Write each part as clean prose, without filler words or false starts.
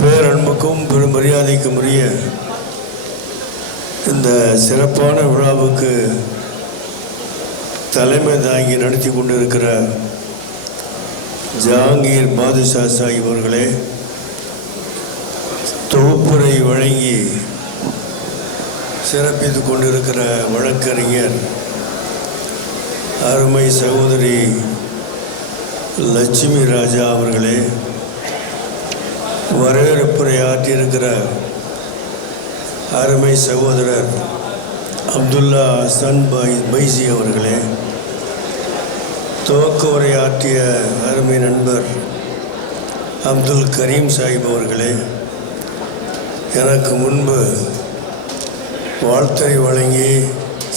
பேரன்புக்கும் பெரும் மரியாதைக்கும் உரிய இந்த சிறப்பான விழாவுக்கு தலைமை தாங்கி நடத்தி கொண்டிருக்கிற ஜஹாங்கீர் பாதுஷா சாஹிப் அவர்களே, தொகுப்புரை வழங்கி சிறப்பித்து கொண்டிருக்கிற வழக்கறிஞர் அருமை சகோதரி லட்சுமி ராஜா அவர்களே, வரவேற்புரை ஆற்றியிருக்கிற அருமை சகோதரர் அப்துல்லா ஹசன் பைசி அவர்களே, துவக்க உரை ஆற்றிய அருமை நண்பர் அப்துல் கரீம் சாஹிப் அவர்களே, எனக்கு முன்பு வாழ்த்துரை வழங்கி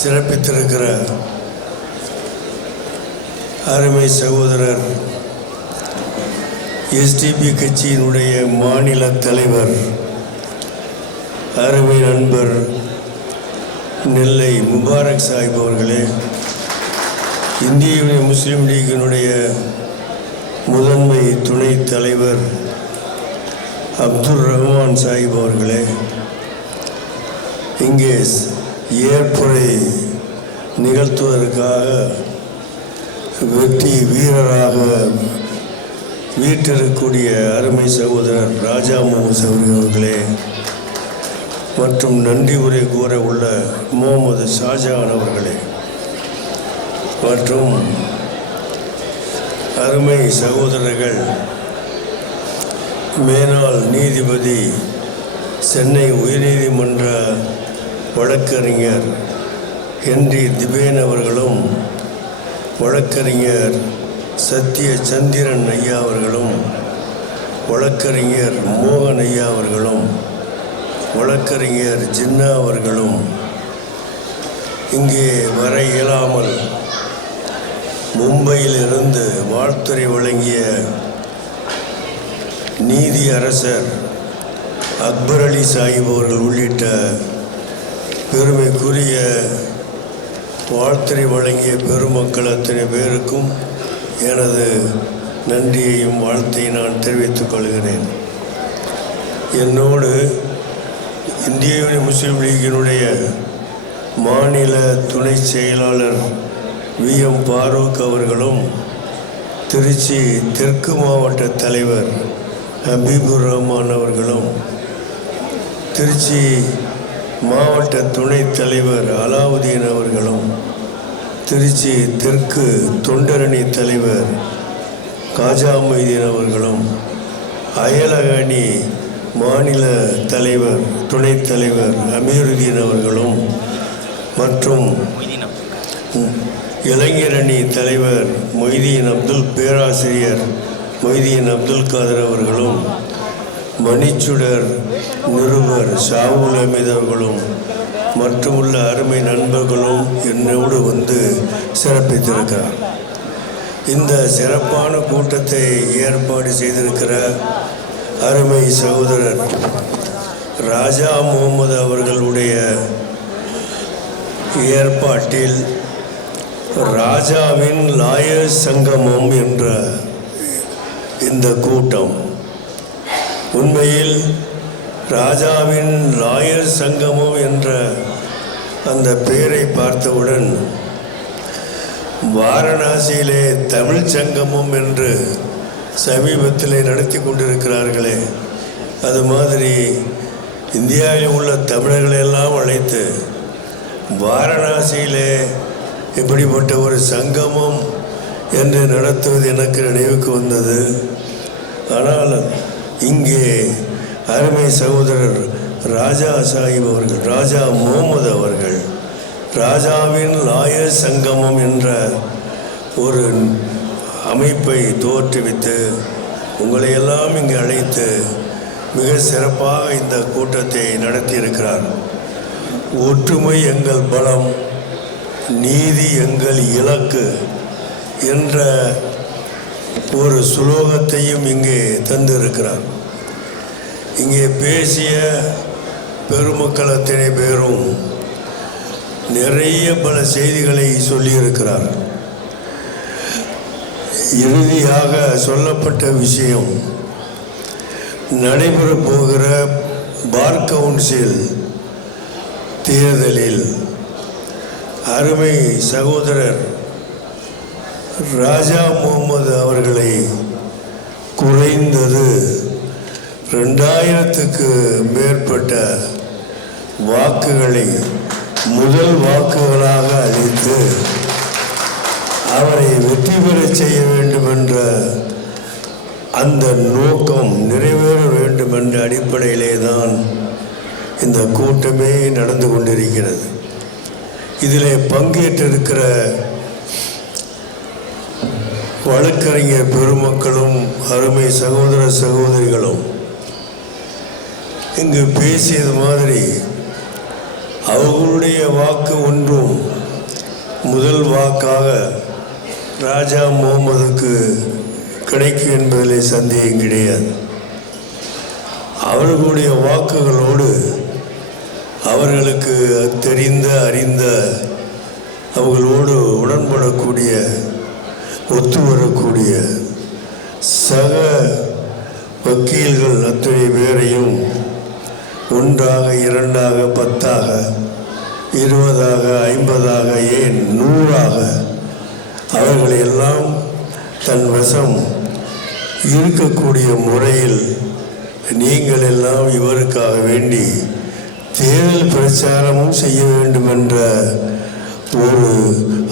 சிறப்பித்திருக்கிற அருமை சகோதரர் எஸ்டிபி கட்சியினுடைய மாநில தலைவர் அருமை நண்பர் நெல்லை முபாரக் சாஹிப் அவர்களே, இந்திய முஸ்லீம் லீக்கினுடைய முதன்மை துணைத் தலைவர் அப்துல் ரஹ்மான் சாஹிப் அவர்களே, இங்கே ஏற்புரை நிகழ்த்துவதற்காக வெற்றி வீரராக வீட்டிருக்கக்கூடிய அருமை சகோதரர் ராஜா முகமது அவர்களே, மற்றும் நன்றி உரை கூற உள்ள முகமது ஷாஜஹான் அவர்களே, மற்றும் அருமை சகோதரர்கள் மேனாள் நீதிபதி சென்னை உயர்நீதிமன்ற வழக்கறிஞர் ஹென்றி திபேன் அவர்களும், வழக்கறிஞர் சத்திய சந்திரன் ஐயா அவர்களும், வழக்கறிஞர் மோகன் ஐயா அவர்களும், வழக்கறிஞர் ஜின்னா அவர்களும், இங்கே வர இயலாமல் மும்பையிலிருந்து வாழ்த்துரை வழங்கிய நீதி அரசர் அக்பர் அலி சாஹிப் அவர்கள் உள்ளிட்ட பெருமைக்குரிய வாழ்த்துரை வழங்கிய பெருமக்கள் அத்தனை பேருக்கும் எனது நன்றியையும் வாழ்த்தையும் நான் தெரிவித்துக் கொள்கிறேன். என்னோடு இந்திய முஸ்லீம் லீக்கினுடைய மாநில துணை செயலாளர் விஎம் பாரூக் அவர்களும், திருச்சி தெற்கு மாவட்ட தலைவர் ஹபீபுர் ரஹ்மான் அவர்களும், திருச்சி மாவட்ட துணைத் தலைவர் அலாவுதீன் அவர்களும், திருச்சி தெற்கு தொண்டரணி தலைவர் காஜா மொய்தீன் அவர்களும், அயலக அணி மாநில தலைவர் துணைத் தலைவர் அமீருதீன் அவர்களும், மற்றும் இளைஞர் அணி தலைவர் மொய்தீன் அப்துல் பேராசிரியர் மொய்தீன் அப்துல் காதர் அவர்களும், மணிச்சுடர் நிருபர் ஷாவுல் அமீத் அவர்களும் மற்றும் உள்ள அருமை நண்பர்களும் என்னோடு வந்து சிறப்பித்திருக்கிறார். இந்த சிறப்பான கூட்டத்தை ஏற்பாடு செய்திருக்கிற அருமை சகோதரர் ராஜா முகமது அவர்களுடைய ஏற்பாட்டில் ராஜாவின் லாயர் சங்கமம் என்ற இந்த கூட்டம், உண்மையில் ராஜாவின் லாயர் சங்கமம் என்ற அந்த பெயரை பார்த்தவுடன் வாரணாசியிலே தமிழ் சங்கமம் என்று சமீபத்தில் நடத்தி கொண்டிருக்கிறார்களே, அது மாதிரி இந்தியாவில் உள்ள தமிழர்களெல்லாம் அழைத்து வாரணாசியிலே இப்படிப்பட்ட ஒரு சங்கமம் என்று நடத்துவது எனக்கு நினைவுக்கு வந்தது. ஆனால் இங்கே அருமை சகோதரர் ராஜா சாஹிப் அவர்கள், ராஜா முகமது அவர்கள் ராஜாவின் லாயர் சங்கமம் என்ற ஒரு அமைப்பை தோற்றுவித்து உங்களையெல்லாம் இங்கே அழைத்து மிக சிறப்பாக இந்த கூட்டத்தை நடத்தியிருக்கிறார். ஒற்றுமை எங்கள் பலம், நீதி எங்கள் இலக்கு என்ற ஒரு சுலோகத்தையும் இங்கே தந்திருக்கிறார். இங்கே பேசிய பெருமக்கள் அத்தனை பேரும் நிறைய பல செய்திகளை சொல்லியிருக்கிறார். இறுதியாக சொல்லப்பட்ட விஷயம், நடைபெற போகிற பார் கவுன்சில் தேர்தலில் அருமை சகோதரர் ராஜா முகமது அவர்களை குறைந்தது 2000க்கு மேற்பட்ட வாக்குகளை முதல் வாக்குகளாக அளித்து அவரை வெற்றி பெற செய்ய வேண்டும் என்ற அந்த நோக்கம் நிறைவேற வேண்டும் என்ற அடிப்படையிலே தான் இந்த கூட்டமே நடந்து கொண்டிருக்கிறது. இதிலே பங்கேற்றிருக்கிற வழக்கறிஞர் பெருமக்களும் அருமை சகோதர சகோதரிகளும் இங்கு பேசியது மாதிரி அவர்களுடைய வாக்கு ஒன்றும் முதல் வாக்காக ராஜா முகமதுக்கு கிடைக்கும் என்பதிலே சந்தேகம் கிடையாது. அவர்களுடைய வாக்குகளோடு அவர்களுக்கு தெரிந்த அறிந்த அவர்களோடு உடன்படக்கூடிய ஒத்து வரக்கூடிய சக வக்கீல்கள் அத்தனை பேரையும் 1ஆக 2ஆக 10ஆக 20ஆக 50ஆக ஏன் 100ஆக அவர்களை எல்லாம் தன் வசம் இருக்கக்கூடிய முறையில் நீங்கள் எல்லாம் இவருக்காக வேண்டி தேர்தல் பிரச்சாரமும் செய்ய வேண்டும் என்ற ஒரு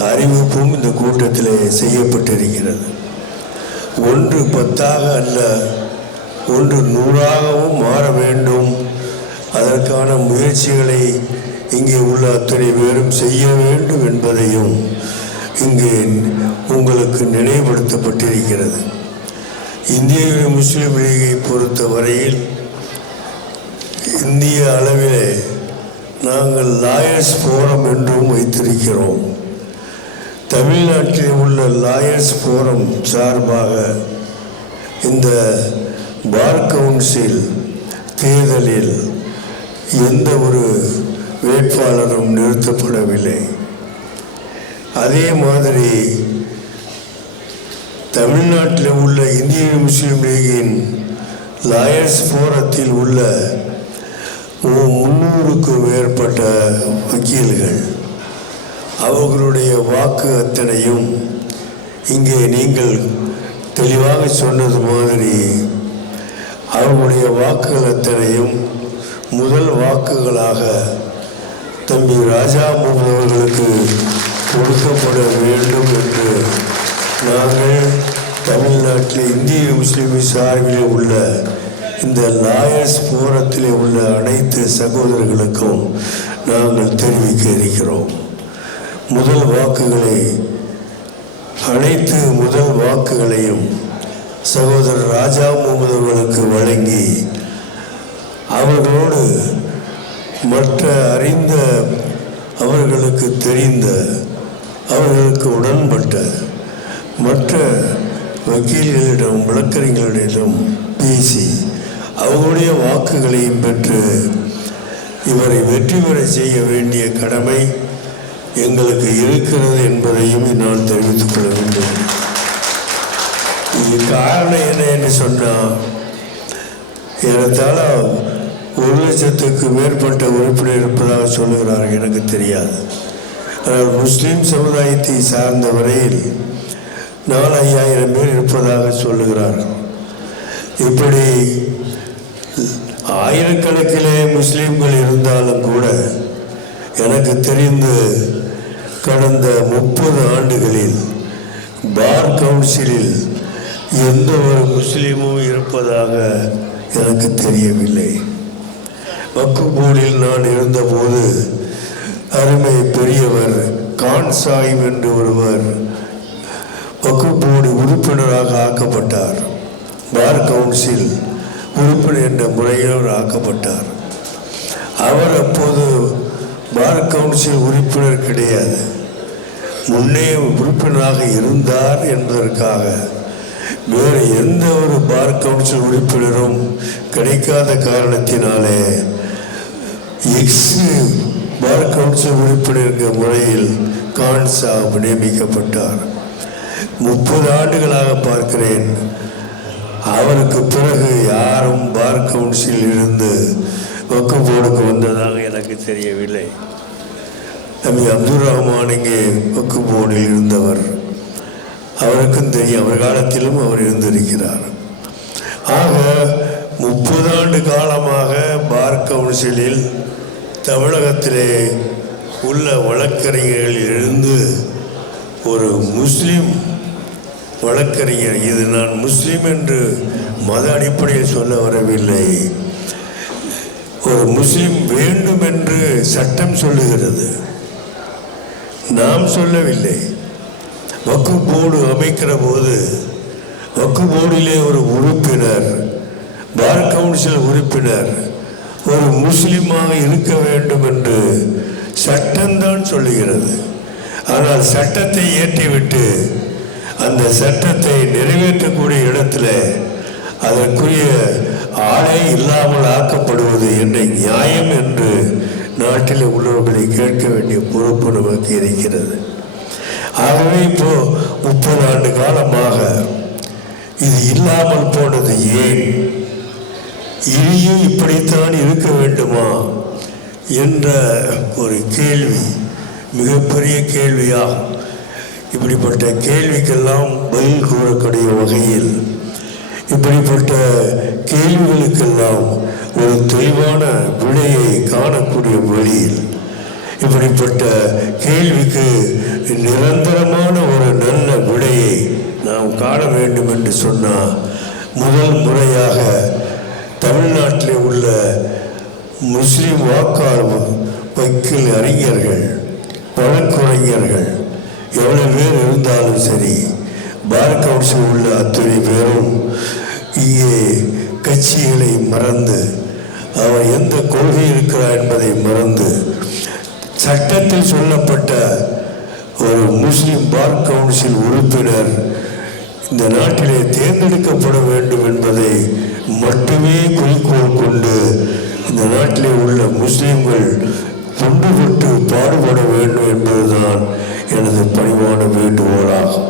அறிவிப்பும் இந்த கூட்டத்தில் செய்யப்பட்டிருக்கிறது. 1 10ஆக அல்ல, 1 100ஆகவும் மாற வேண்டும். அதற்கான முயற்சிகளை இங்கே உள்ள அத்தனை பேரும் செய்ய வேண்டும் என்பதையும் இங்கே உங்களுக்கு நினைவுபடுத்தப்பட்டிருக்கிறது. இந்திய முஸ்லீம் லீகை பொறுத்தவரையில் இந்திய அளவிலே நாங்கள் லாயர்ஸ் ஃபோரம் என்றும் வைத்திருக்கிறோம். தமிழ்நாட்டில் உள்ள லாயர்ஸ் ஃபோரம் சார்பாக இந்த பார் கவுன்சில் தேர்தலில் எந்த ஒரு வேட்பாளரும் நிறுத்தப்படவில்லை. அதே மாதிரி தமிழ்நாட்டில் உள்ள இந்திய முஸ்லீம் லீகின் லாயர்ஸ் ஃபோரத்தில் உள்ள 300க்கும் மேற்பட்ட வக்கீல்கள் அவர்களுடைய வாக்கு அத்தனையும் இங்கே நீங்கள் தெளிவாக சொன்னது மாதிரி அவர்களுடைய வாக்குகள் அத்தனையும் முதல் வாக்குகளாக தம்பி ராஜா முகமது அவர்களுக்கு கொடுக்கப்பட வேண்டும் என்று நாங்கள் தமிழ்நாட்டில் இந்திய முஸ்லீம் சார்பில் உள்ள இந்த லாயர்ஸ் ஃபோரத்தில் உள்ள அனைத்து சகோதரர்களுக்கும் நாங்கள் தெரிவிக்க இருக்கிறோம். முதல் வாக்குகளை அனைத்து முதல் வாக்குகளையும் சகோதரர் ராஜா முகமது அவர்களுக்கு வழங்கி அவர்களோடு மற்ற அறிந்த அவர்களுக்கு தெரிந்த அவர்களுக்கு உடன்பட்ட மற்ற வக்கீல்களிடம் வழக்கறிஞர்களிடம் பேசி அவர்களுடைய வாக்குகளையும் பெற்று இவரை வெற்றி பெற செய்ய வேண்டிய கடமை எங்களுக்கு இருக்கிறது என்பதையும் நான் தெரிவித்துக் கொள்ள வேண்டும். இது காரணம் என்ன என்று சொன்னால் ஏறத்தாழ 1,00,000க்கு மேற்பட்ட உறுப்பினர் இருப்பதாக சொல்லுகிறார்கள். எனக்கு தெரியாது. ஆனால் முஸ்லீம் சமுதாயத்தை சார்ந்த வரையில் 4,000-5,000 பேர் இருப்பதாக சொல்லுகிறார்கள். இப்படி ஆயிரக்கணக்கிலே முஸ்லீம்கள் இருந்தாலும் கூட எனக்கு தெரிந்து கடந்த 30 ஆண்டுகளில் பார் கவுன்சிலில் எந்த ஒரு முஸ்லீமும் இருப்பதாக எனக்கு தெரியவில்லை. வக்ஃப் போர்டில் நான் இருந்தபோது அருமை பெரியவர் கான் சாஹிப் என்று ஒருவர் வக்ஃப் போர்டு உறுப்பினராக ஆக்கப்பட்டார். பார் கவுன்சில் உறுப்பினர் என்ற முறையில் அவர் ஆக்கப்பட்டார். அவர் அப்போது பார் கவுன்சில் உறுப்பினர் கிடையாது, முன்னே உறுப்பினராக இருந்தார் என்பதற்காக வேறு எந்த ஒரு பார் கவுன்சில் உறுப்பினரும் கிடைக்காத காரணத்தினாலே பார் கவுன்சில் உறுப்பினர் என்ற முறையில் கான் சாஹிப் நியமிக்கப்பட்டார். 30 ஆண்டுகளாக பார்க்கிறேன் அவருக்கு பிறகு யாரும் பார் கவுன்சில் இருந்து வக்ஃப் போர்டுக்கு வந்ததாக எனக்கு தெரியவில்லை. நபி அப்துல் ரஹ்மான் இங்கே வக்ஃப் போர்டில் இருந்தவர், அவருக்கும் தெரியும், அவர் காலத்திலும் அவர் இருந்திருக்கிறார். ஆக 30 ஆண்டு காலமாக பார் கவுன்சிலில் தமிழகத்திலே உள்ள வழக்கறிஞர்களில் இருந்து ஒரு முஸ்லீம் வழக்கறிஞர், இது நான் முஸ்லீம் என்று மத அடிப்படையில் சொல்ல வரவில்லை, ஒரு முஸ்லீம் வேண்டும் என்று சட்டம் சொல்லுகிறது, நாம் சொல்லவில்லை. வக்ஃப் போர்டு அமைக்கிற போது வக்ஃப் போர்டிலே ஒரு உறுப்பினர், பார் கவுன்சில் உறுப்பினர் ஒரு முஸ்லீமாக இருக்க வேண்டும் என்று சட்டம்தான் சொல்லுகிறது. ஆனால் சட்டத்தை ஏற்றிவிட்டு அந்த சட்டத்தை நிறைவேற்றக்கூடிய இடத்துல அதற்குரிய ஆளே இல்லாமல் ஆக்கப்படுவது என்ற நியாயம் என்று நாட்டில் உள்ளவர்களை கேட்க வேண்டிய பொறுப்பு நமக்கு இருக்கிறது. ஆகவே இப்போ 30 ஆண்டு காலமாக இது இல்லாமல் போனது ஏன், இனியும் இப்படித்தான் இருக்க வேண்டுமா என்ற ஒரு கேள்வி மிகப்பெரிய கேள்வியாகும். இப்படிப்பட்ட கேள்விக்கெல்லாம் பதில் கூறக்கூடிய வகையில், இப்படிப்பட்ட கேள்விகளுக்கெல்லாம் ஒரு தெளிவான விடையை காணக்கூடிய வழியில், இப்படிப்பட்ட கேள்விக்கு நிரந்தரமான ஒரு நல்ல விடையை நாம் காண வேண்டும் என்று சொன்னால், முதல் முறையாக தமிழ்நாட்டில் உள்ள முஸ்லீம் வாக்காளர் வக்கீல் அறிஞர்கள், வழக்குரைஞர்கள் எவ்வளவு பேர் இருந்தாலும் சரி, பார் கவுன்சில் உள்ள அத்தனை பேரும் இங்கே கட்சிகளை மறந்து, அவர் எந்த கொள்கை இருக்கிறார் என்பதை மறந்து, சட்டத்தில் சொல்லப்பட்ட ஒரு முஸ்லீம் பார் கவுன்சில் உறுப்பினர் இந்த நாட்டிலே தேர்ந்தெடுக்கப்பட வேண்டும் என்பதை மட்டுமே குறிக்கோள் கொண்டு இந்த நாட்டிலே உள்ள முஸ்லீம்கள் தொண்டுபட்டு பாடுபட வேண்டும் என்பதுதான் எனது பணிவான வேண்டுகோளாகும்.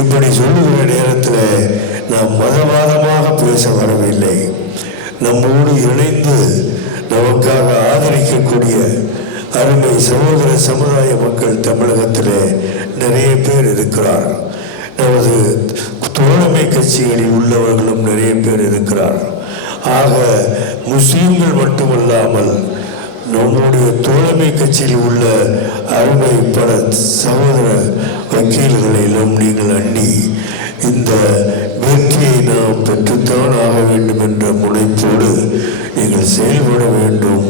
இப்படி சொல்லுகிற நேரத்தில் நாம் மதவாதமாக பேச வரவில்லை. நம்மோடு இணைந்து நமக்காக ஆதரிக்கக்கூடிய அருமை சகோதர சமுதாய மக்கள் தமிழகத்தில் நிறைய பேர் இருக்கிறார்கள். நமது தோழமை கட்சிகளில் உள்ளவர்களும் நிறைய பேர் இருக்கிறார்கள். ஆக முஸ்லீம்கள் மட்டுமல்லாமல் நம்முடைய தோழமை கட்சியில் உள்ள அருமை பல சகோதர வக்கீல்களிலும் நீங்கள் அண்ணி இந்த வெற்றியை நாம் பெற்றுத்தான் ஆக வேண்டும் என்ற முனைப்போடு நீங்கள் செயல்பட வேண்டும்,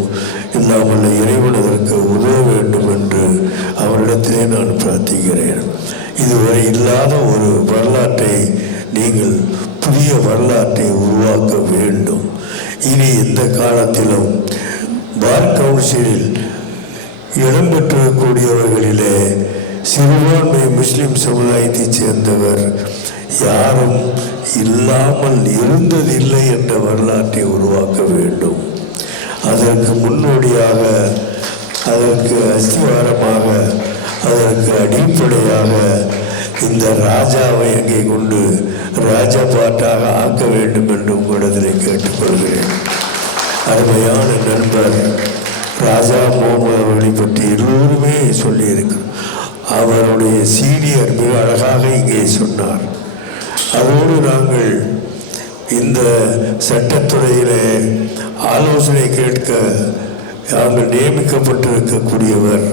இல்லாமல் இறைவன் அதற்கு உதவ வேண்டும் என்று அவரிடத்திலே நான் பிரார்த்திக்கிறேன். இதுவரை இல்லாத ஒரு வரலாற்றை நீங்கள் புதிய வரலாற்றை உருவாக்க வேண்டும். இனி இந்த காலத்திலும் பார் கவுன்சிலில் இடம்பெற்றக்கூடியவர்களிலே சிறுபான்மை முஸ்லிம் சமுதாயத்தைச் சேர்ந்தவர் யாரும் இல்லாமல் இருந்ததில்லை என்ற வரலாற்றை உருவாக்க வேண்டும். அதற்கு முன்னோடியாக, அதற்கு அஸ்திவாரமாக, அதற்கு அடிப்படையாக இந்த ராஜாவை அங்கே கொண்டு ராஜா பாட்டாக ஆக்க வேண்டும் என்று உங்களிடத்தில் கேட்டுக்கொள்கிறேன். அருமையான நண்பர் ராஜா முகமது அவர்களை பற்றி எல்லோருமே சொல்லியிருக்கிறார். அவருடைய சீனியர் மிக அழகாக இங்கே சொன்னார். அதோடு நாங்கள் இந்த சட்டத்துறையிலே ஆலோசனை கேட்க நாங்கள் நியமிக்கப்பட்டிருக்கக்கூடியவர்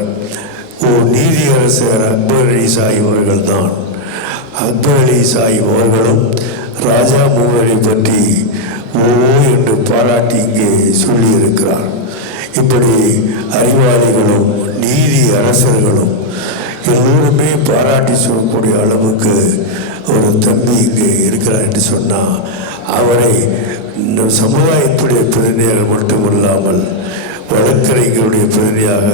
நீதியரசர் அக்பர் அலி சாஹிப் அவர்கள் தான். அக்பர் அலி சாஹிப் அவர்களும் ராஜா மூவரை பற்றி என்று பாராட்டி இங்கே சொல்லியிருக்கிறார். இப்படி அறிவாளிகளும் நீதி அரசர்களும் எல்லோருமே பாராட்டி சொல்லக்கூடிய அளவுக்கு ஒரு தம்பி இங்கே இருக்கிறார் என்று சொன்னால், அவரை சமுதாயத்துடைய பிரதிநிதியாக மட்டுமல்லாமல் வழக்கறிஞருடைய பிரதிநிதியாக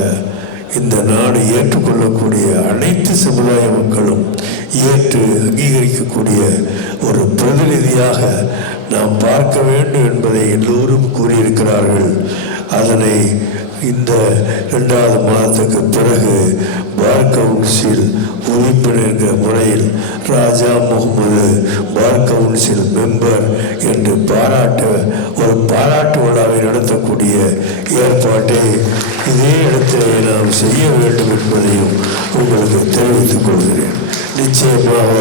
இந்த நாடு ஏற்றுக்கொள்ளக்கூடிய அனைத்து சமுதாய மக்களும் ஏற்று அங்கீகரிக்கக்கூடிய ஒரு பிரதிநிதியாக நாம் பார்க்க வேண்டும் என்பதை எல்லோரும் கூறியிருக்கிறார்கள். அதனை இந்த 2வது மாதத்துக்கு பிறகு பார் கவுன்சில் உறுப்பினர் முறையில் ராஜா முகமது பார் கவுன்சில் மெம்பர் என்று ஒரு பாராட்டு விழாவை நடத்தக்கூடிய ஏற்பாட்டை இதே இடத்திலே நாம் செய்ய வேண்டும் என்பதையும் உங்களுக்கு தெரிவித்துக் கொள்கிறேன். நிச்சயமாக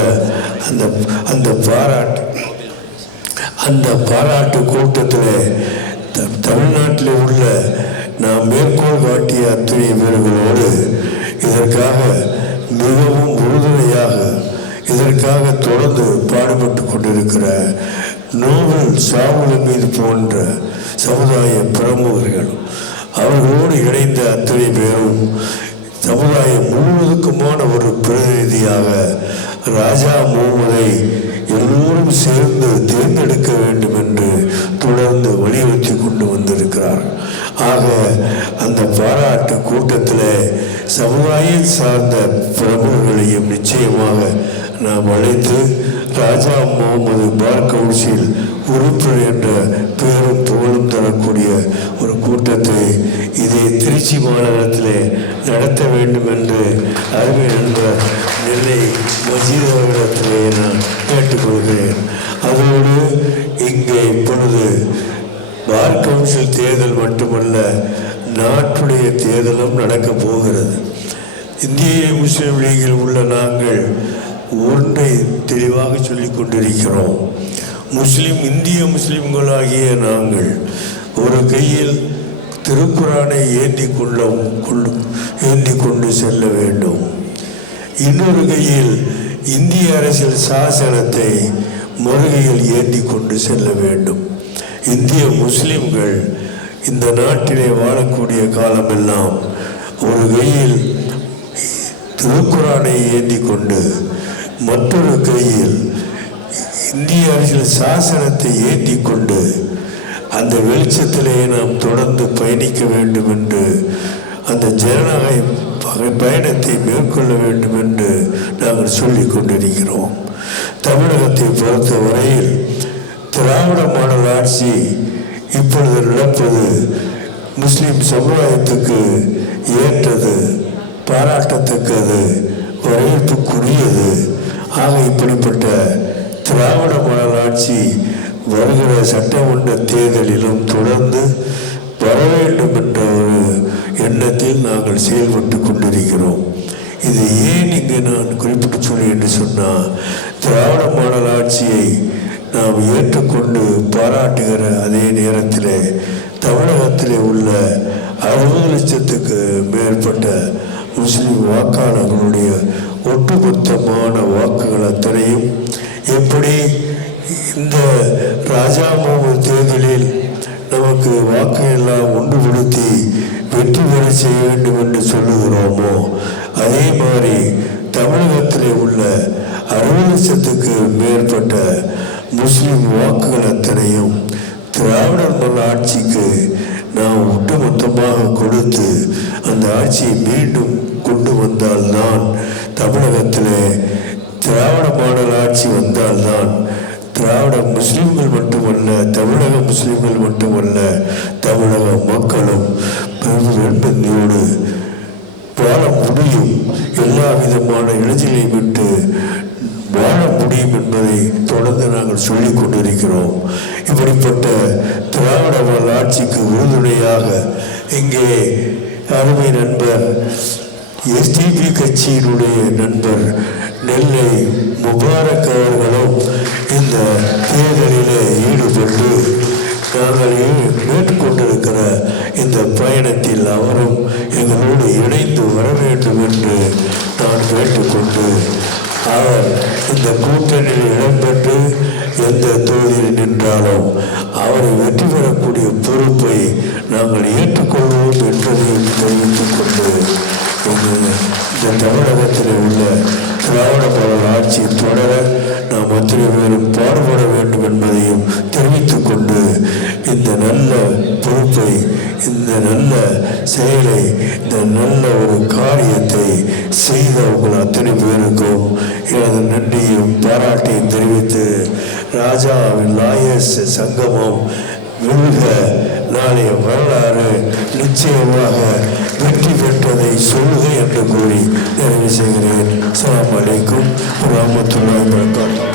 அந்த பாராட்டு கூட்டத்தில் தமிழ்நாட்டில் உள்ள நாம் மேற்கோள் காட்டிய அத்தனை பேர்களோடு இதற்காக மிகவும் உறுதுணையாக இதற்காக தொடர்ந்து பாடுபட்டு கொண்டிருக்கிற நோபல் சாவுல் மீது போன்ற சமுதாய பிரமுகர்கள் அவர்களோடு இணைந்த அத்தனை பேரும் சமுதாயம் முழுவதுக்குமான ஒரு பிரதிநிதியாக ராஜா முகமதை எல்லோரும் சேர்ந்து தேர்ந்தெடுக்க வேண்டும் என்று தொடர்ந்து வலியுறுத்தி கொண்டு வந்திருக்கிறார். ஆக அந்த பாராட்டு கூட்டத்தில் சமுதாயம் சார்ந்த பிரமுகர்களையும் நிச்சயமாக நாம் அழைத்து ராஜா முகமது பார் கவுன்சில் உறுப்பினர் என்ற பெயரும் புகழும் தரக்கூடிய ஒரு கூட்டத்தை இதே திருச்சி மாநகரத்தில் நடத்த வேண்டும் என்று அருமை நண்பர் நெல்லை மஜீத் அவர்களிடத்திலே நான் கேட்டுக்கொள்கிறேன். அதோடு இங்கே இப்பொழுது பார் கவுன்சில் தேர்தல் மட்டுமல்ல, நாட்டுடைய தேர்தலும் நடக்கப் போகிறது. இந்திய முஸ்லீம் லீகில் உள்ள நாங்கள் ஒன்றை தெளிவாக சொல்லிக் கொண்டிருக்கிறோம். இந்திய முஸ்லிம்களாகிய நாங்கள் ஒரு கையில் திருக்குரானை ஏந்தி கொண்டு செல்ல வேண்டும், இன்னொரு கையில் இந்திய அரசியல் சாசனத்தை மறுகையில் ஏந்தி கொண்டு செல்ல வேண்டும். இந்திய முஸ்லிம்கள் இந்த நாட்டிலே வாழக்கூடிய காலமெல்லாம் ஒரு கையில் திருக்குரானை ஏந்தி கொண்டு மற்றொரு கையில் இந்திய அரசியல் சாசனத்தை ஏந்தி கொண்டு அந்த வெளிச்சத்திலே நாம் தொடர்ந்து பயணிக்க வேண்டும் என்று, அந்த ஜனநாயக பயணத்தை மேற்கொள்ள வேண்டும் என்று நாங்கள் சொல்லிக் கொண்டிருக்கிறோம். தமிழகத்தை பொறுத்த வரையில் திராவிட மாடல் ஆட்சி இப்பொழுது நடப்பது முஸ்லிம் சமுதாயத்துக்கு ஏற்றது, பாராட்டத்தக்கது, வரவேற்புக்குரியது. ஆக இப்படிப்பட்ட திராவிட மாடல் ஆட்சி வருகிற சட்டமன்ற தேர்தலிலும் தொடர்ந்து வர வேண்டும் என்ற ஒரு எண்ணத்தில் நாங்கள் செயல்பட்டு கொண்டிருக்கிறோம். இது ஏன் இங்கு நான் குறிப்பிட்டு சொல்லி என்று சொன்னால், திராவிட மாடல் ஆட்சியை நாம் ஏற்றுக்கொண்டு பாராட்டுகிற அதே நேரத்தில் தமிழகத்தில் உள்ள 60 லட்சத்துக்கு மேற்பட்ட முஸ்லிம் வாக்காளர்களுடைய ஒட்டுமொத்தமான வாக்குகள் அத்தனையும் எப்படி இந்த ராஜா முகமது தேர்தலில் நமக்கு வாக்கு எல்லாம் ஒன்றுபடுத்தி வெற்றி பெற செய்ய வேண்டும் என்று சொல்லுகிறோமோ, அதே மாதிரி தமிழகத்தில் உள்ள 60 லட்சத்துக்கு மேற்பட்ட முஸ்லிம் வாக்குகள் அத்தனையும் திராவிடர் மாடல் ஆட்சிக்கு நாம் ஒட்டுமொத்தமாக கொடுத்து அந்த ஆட்சியை மீண்டும் கொண்டு வந்தால்தான், தமிழகத்தில் திராவிட மாடல் ஆட்சி வந்தால்தான் திராவிட முஸ்லிம்கள் மட்டுமல்ல, தமிழக முஸ்லிம்கள் மட்டுமல்ல, தமிழக மக்களும் பெருமையோடு வாழ முடியும், எல்லா விதமான இடைஞ்சலை விட்டு வாழ முடியும் என்பதை தொடர்ந்து நாங்கள் சொல்லிக் கொண்டிருக்கிறோம். இப்படிப்பட்ட திராவிட மாடல் ஆட்சிக்கு உறுதுணையாக இங்கே அருமை நண்பர் எஸ்டிபி கட்சியினுடைய நண்பர் நெல்லை முபாரக் அவர்களும் இந்த தேர்தலில் ஈடுபட்டு நாங்கள் மேற்கொண்டிருக்கிற இந்த பயணத்தில் அவரும் எங்களோடு இணைந்து வர வேண்டும் என்று நான் கேட்டுக்கொண்டு, அவர் இந்த கூட்டணியில் இடம்பெற்று எந்த தொகுதியில் நின்றாலும் அவரை வெற்றி பெறக்கூடிய பொறுப்பை நாங்கள் ஏற்றுக்கொள்வோம் என்பதையும் தெரிவித்துக் கொண்டு, இந்த தமிழகத்தில் உள்ள திராவிட மாடல் ஆட்சி தொடர நாம் அத்தனை பேரும் பாடுபட வேண்டும் என்பதையும் தெரிவித்துக் கொண்டு, இந்த நல்ல பொறுப்பை, இந்த நல்ல செயலை, இந்த நல்ல ஒரு காரியத்தை செய்த உங்கள் அத்தனை பேருக்கும் எனது நன்றியும் பாராட்டையும் தெரிவித்து, ராஜாவின் லாயர்ஸ் சங்கமம் வெல்க, நாளைய வரலாறு நிச்சயமாக வெற்றி பெற்றதை சொல்லுக என்று கூறி நிறைவு செய்கிறேன். அஸ்ஸலாமு அலைக்கும் வரஹ்மத்துல்லாஹி வபரகாத்துஹு.